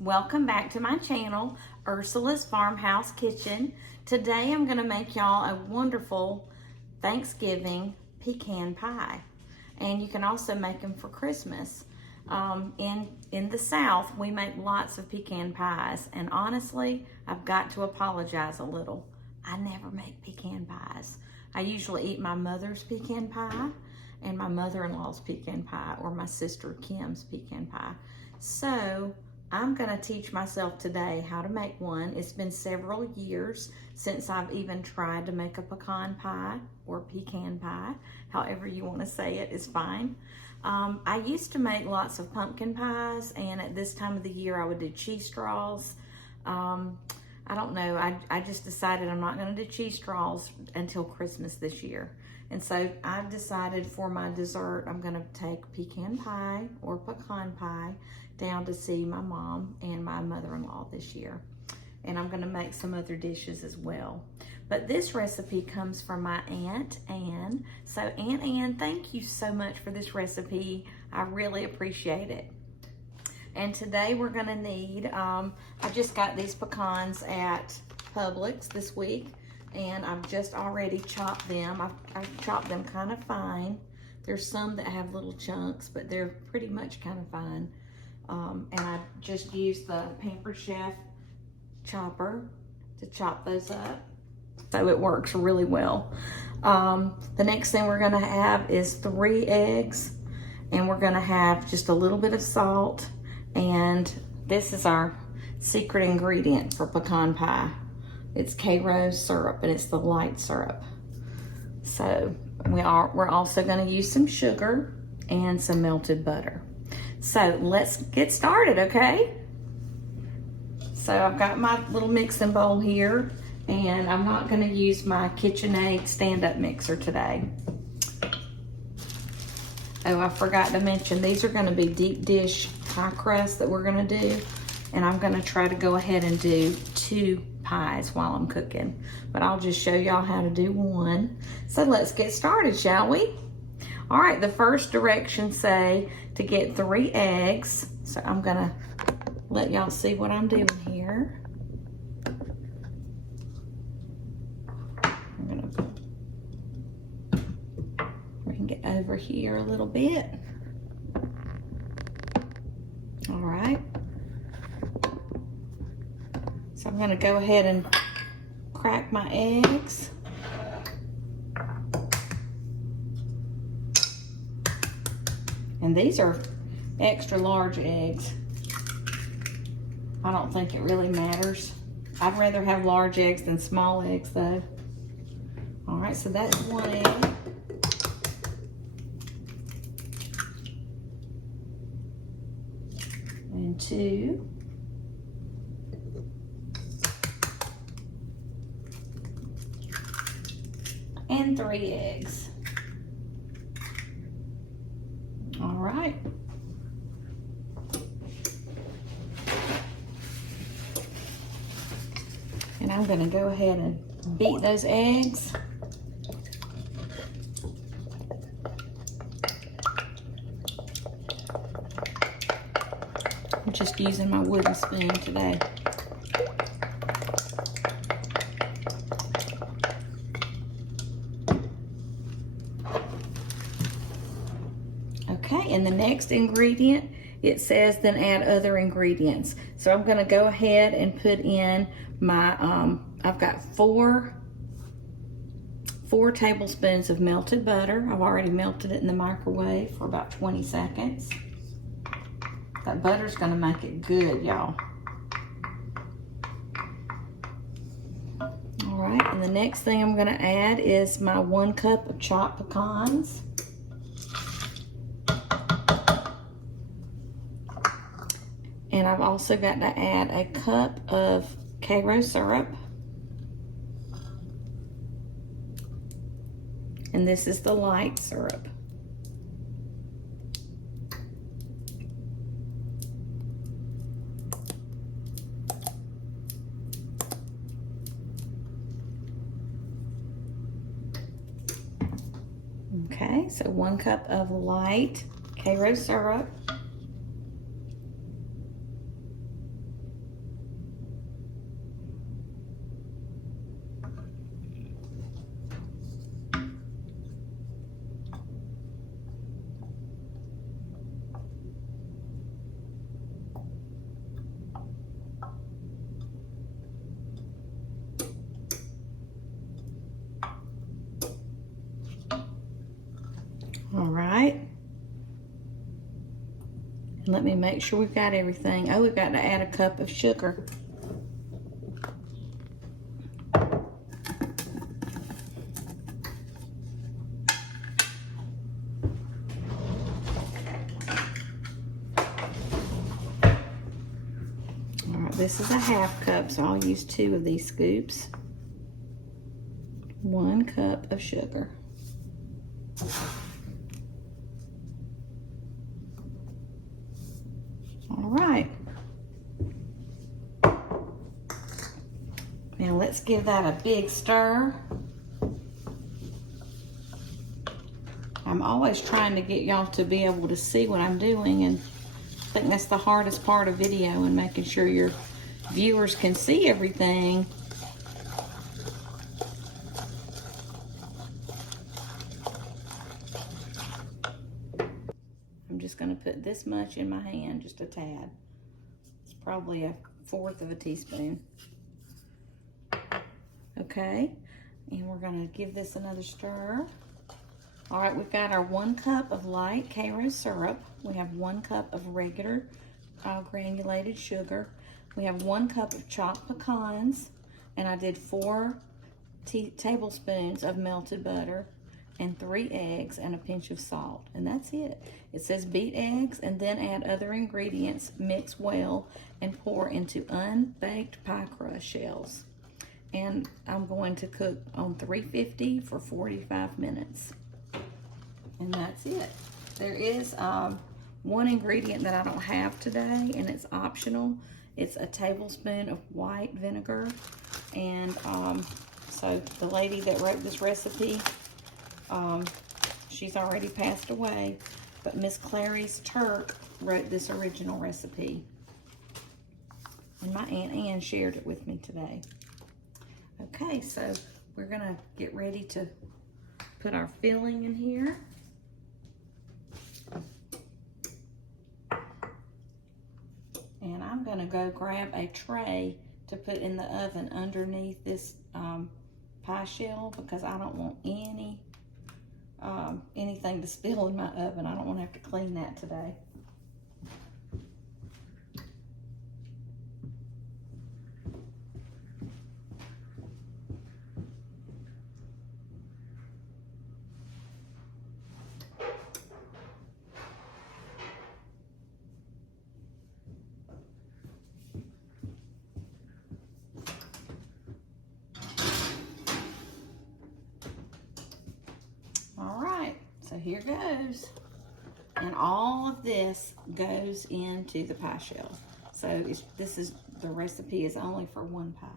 Welcome back to my channel, Ursula's Farmhouse Kitchen. Today I'm going to make y'all a wonderful Thanksgiving pecan pie. And you can also make them for Christmas. In the South, we make lots of pecan pies. And honestly, I've got to apologize a little. I never make pecan pies. I usually eat my mother's pecan pie and my mother-in-law's pecan pie, or my sister Kim's pecan pie. So I'm gonna teach myself today how to make one. It's been several years since I've even tried to make a pecan pie or pecan pie. However you wanna say it is fine. I used to make lots of pumpkin pies, and at this time of the year I would do cheese straws. I don't know, I just decided I'm not gonna do cheese straws until Christmas this year. And so I've decided for my dessert, I'm gonna take pecan pie or pecan pie down to see my mom and my mother-in-law this year. And I'm gonna make some other dishes as well. But this recipe comes from my Aunt Ann. So Aunt Ann, thank you so much for this recipe. I really appreciate it. And today we're gonna need, I just got these pecans at Publix this week, and I've just already chopped them. I've chopped them kind of fine. There's some that have little chunks, but they're pretty much kind of fine. And I just used the Pampered Chef chopper to chop those up. So it works really well. The next thing we're gonna have is 3 eggs, and we're gonna have just a little bit of salt, and this is our secret ingredient for pecan pie. It's K-Rose syrup, and it's the light syrup. So we're also gonna use some sugar and some melted butter. So let's get started, okay? So I've got my little mixing bowl here, and I'm not gonna use my KitchenAid stand-up mixer today. Oh, I forgot to mention, these are gonna be deep dish pie crust that we're gonna do, and I'm gonna try to go ahead and do 2 pies while I'm cooking, but I'll just show y'all how to do 1. So let's get started, shall we? All right, the first directions say to get 3 eggs. So I'm gonna let y'all see what I'm doing here. We can get over here a little bit. All right. So I'm gonna go ahead and crack my eggs. And these are extra large eggs. I don't think it really matters. I'd rather have large eggs than small eggs though. All right, so that's 1 egg. And 2. And 3 eggs. All right. And I'm gonna go ahead and beat those eggs. I'm just using my wooden spoon today. Okay, and the next ingredient, it says then add other ingredients. So I'm gonna go ahead and put in my, I've got 4 tablespoons of melted butter. I've already melted it in the microwave for about 20 seconds. That butter's gonna make it good, y'all. All right, and the next thing I'm gonna add is my 1 cup of chopped pecans. And I've also got to add a cup of K-Rose syrup. And this is the light syrup. Okay, so 1 cup of light K-Rose syrup. All right. And let me make sure we've got everything. Oh, we've got to add a cup of sugar. All right, this is a half cup, so I'll use 2 of these scoops. 1 cup of sugar. All right. Now let's give that a big stir. I'm always trying to get y'all to be able to see what I'm doing, and I think that's the hardest part of video, and making sure your viewers can see everything. I'm just going to put this much in my hand, just a tad. It's probably 1/4 of a teaspoon. Okay, and we're going to give this another stir. All right, we've got our 1 cup of light Karo syrup. We have 1 cup of regular granulated sugar. We have 1 cup of chopped pecans, and I did 4 tablespoons of melted butter, and 3 eggs and a pinch of salt, and that's it. It says beat eggs and then add other ingredients, mix well, and pour into unbaked pie crust shells. And I'm going to cook on 350 for 45 minutes. And that's it. There is 1 ingredient that I don't have today, and it's optional. It's a tablespoon of white vinegar. And so the lady that wrote this recipe, she's already passed away, but Miss Clary's Turk wrote this original recipe. And my Aunt Ann shared it with me today. Okay, so we're gonna get ready to put our filling in here. And I'm gonna go grab a tray to put in the oven underneath this pie shell, because I don't want anything to spill in my oven. I don't want to have to clean that today. So here goes. And all of this goes into the pie shell. So the recipe is only for 1 pie.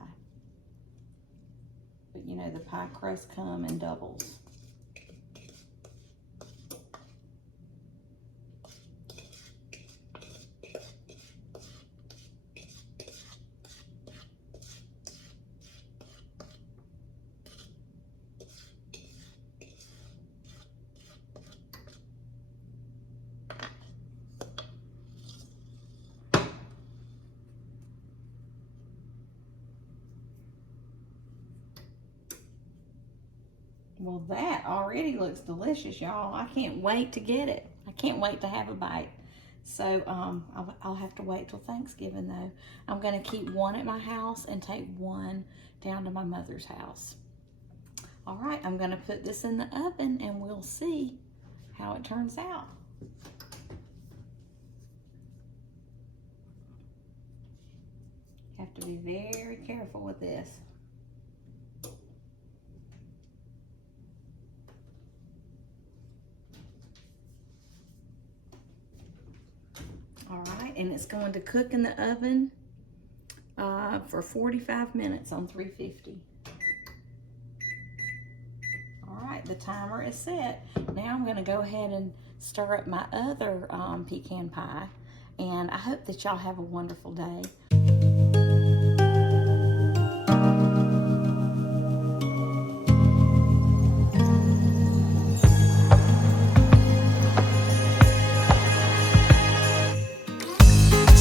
But you know, the pie crust come in doubles. Well, that already looks delicious, y'all. I can't wait to get it. I can't wait to have a bite. So I'll have to wait till Thanksgiving, though. I'm going to keep 1 at my house and take 1 down to my mother's house. All right, I'm going to put this in the oven, and we'll see how it turns out. Have to be very careful with this. All right, and it's going to cook in the oven for 45 minutes on 350. All right, the timer is set. Now I'm going to go ahead and stir up my other pecan pie, and I hope that y'all have a wonderful day.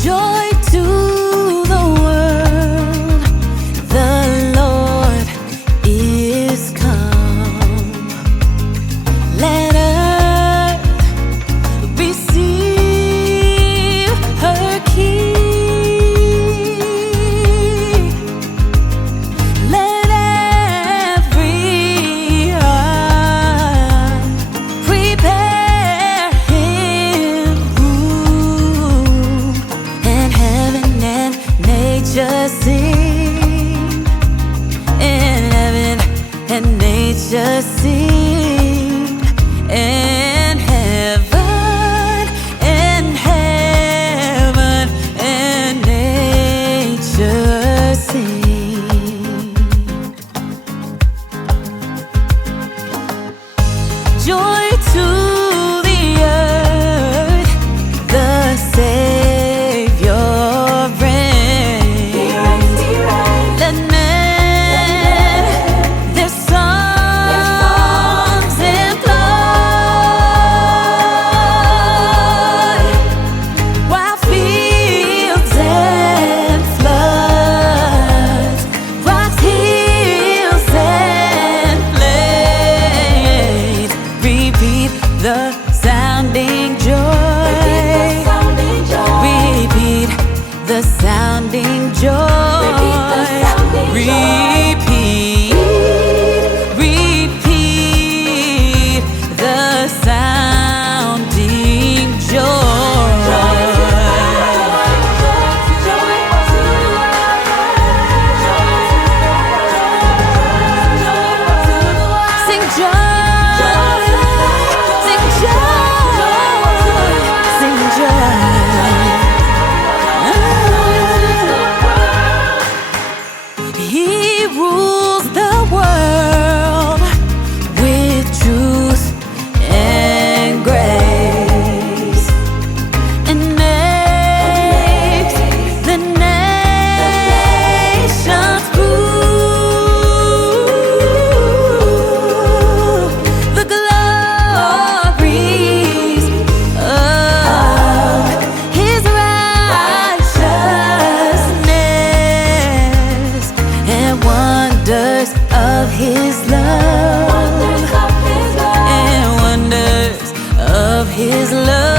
Joy to the world, the Lord is come. Let sounding joy. Repeat the sounding joy. Repeat, repeat the sounding joy. Sing joy, sing joy, sing joy. He rules the world with truth and grace, and makes the nations prove the glories of his righteousness and wonders of his love, and wonders of his love.